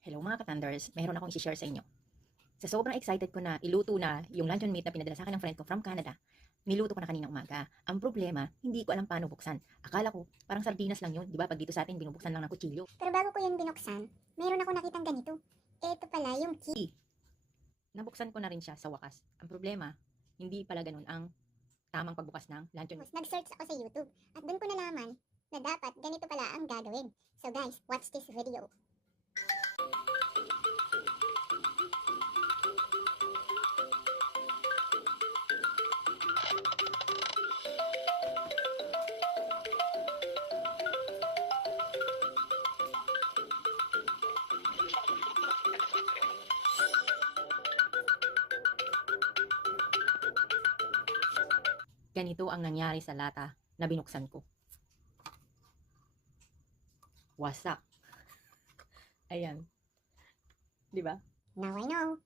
Hello mga ka-Thunders, mayroon akong i-share sa inyo. Sa sobrang excited ko na iluto na yung luncheon meat na pinadala sa akin ng friend ko from Canada, niluto ko na kanina umaga. Ang problema, hindi ko alam paano buksan. Akala ko, parang sardinas lang yun. Di ba? Pag dito sa atin, binubuksan lang ng kutsilyo. Pero bago ko yun binuksan, meron ako nakitang ganito. Ito pala yung key. Nabuksan ko na rin siya sa wakas. Ang problema, hindi pala ganun ang tamang pagbukas ng luncheon meat. Nag-search ako sa YouTube at doon ko nalaman na dapat ganito pala ang gagawin. So guys, watch this video. Ganito ang nangyari sa lata na binuksan ko. Wasak. Ayan. Di ba? Now I know.